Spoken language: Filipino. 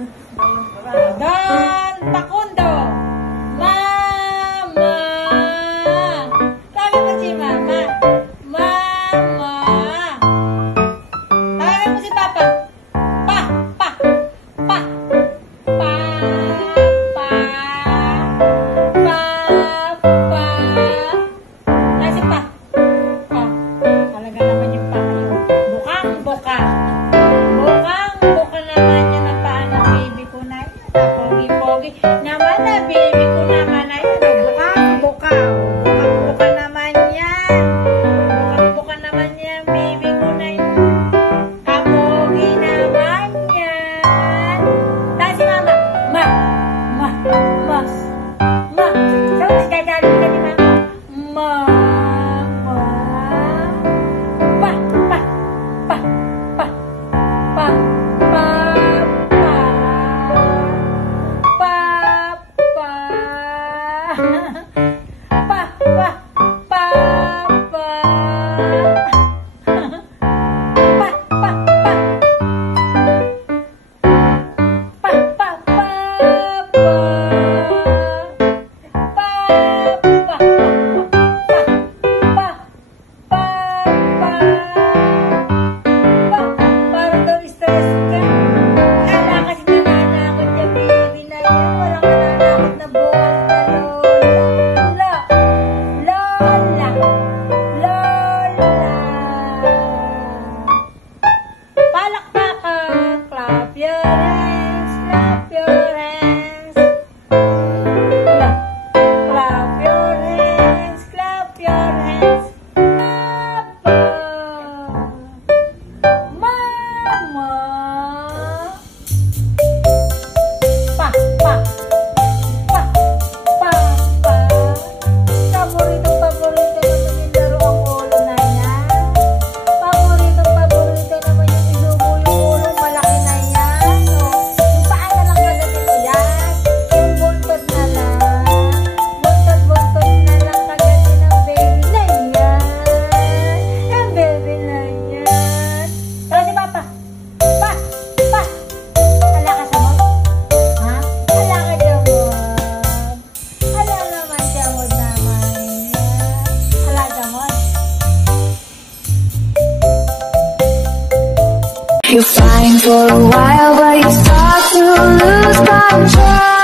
Don Takundo. Mama. Tawagin mo si Mama. Mama. Tawagin mo si Papa. Pa. Pa. Pa. Pa. Pa. Pa. Nasi pa. Oh, talaga naman yung pa kayo. Bukang-buka. Bukang-buka naman yan ang paa ng baby ko na yan. Pogi-pogi naman na baby ko naman na yan. Bukang-buka. Bukang-buka naman yan. Bukang-buka naman yan baby ko na yan. Kapogi naman yan. Tayo si Mama. Ma. Ma. Ma. Ma. Sabi, dadali ka ni Mama. Mama. Pa. Pa. Pa. Pa. Pa. Pa. Pa. Pa. Pa. Pa. Pa. Pa. Pa. Pa. Pa. Pa, pa, pa, pa. Pa, pa, pa, pa, pa. Parang daw stress ka. Kala kasi nananakot niya, baby na yan. Walang nananakot na bukang talon. Lola. Lola. Palakpakan. Clap your hands. Clap your hands. Clap your hands. Clap your hands. Mama. Pa. Pa. Pa. Pa. Pa. Paborito naman yung laro ang ulo na yan. Paborito naman yung ilubo yung ulo. Malaki na yan. O, yung paa na lang kagatin ko yan. Yung buntod na lang. Buntod na lang kagatin ng baby na yan. Ang baby na yan. Pero si Papa. Pa. Pa. Hala ka sa mo? Ha? Hala ka jamod. Hala naman jamod naman yan. Hala jamod. You're flying for a while, but you start to lose control.